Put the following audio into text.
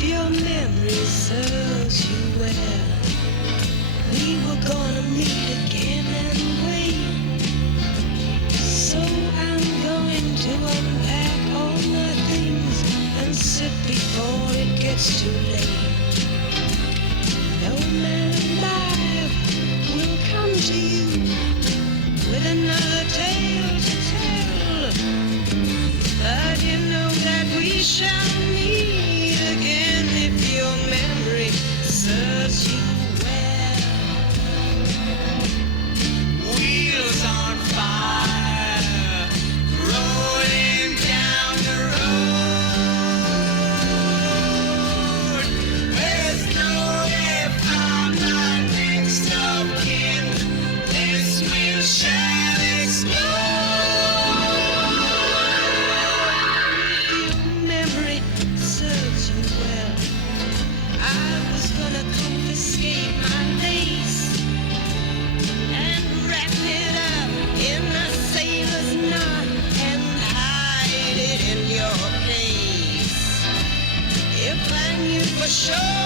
your memory serves you well, we were gonna meet again anyway. So I'm going to unpack all my things and sit before it gets too late. No man alive will come to you with another tale to tell, but you know that we shall meet again if your memory serves you well. Wheels on fire, rolling down the road. There's no if I'm not next of kin, this wheel shall explode. Your memory serves you well. I was gonna confiscate my lace and wrap it up in a sailor's knot and hide it in your place. If I knew for sure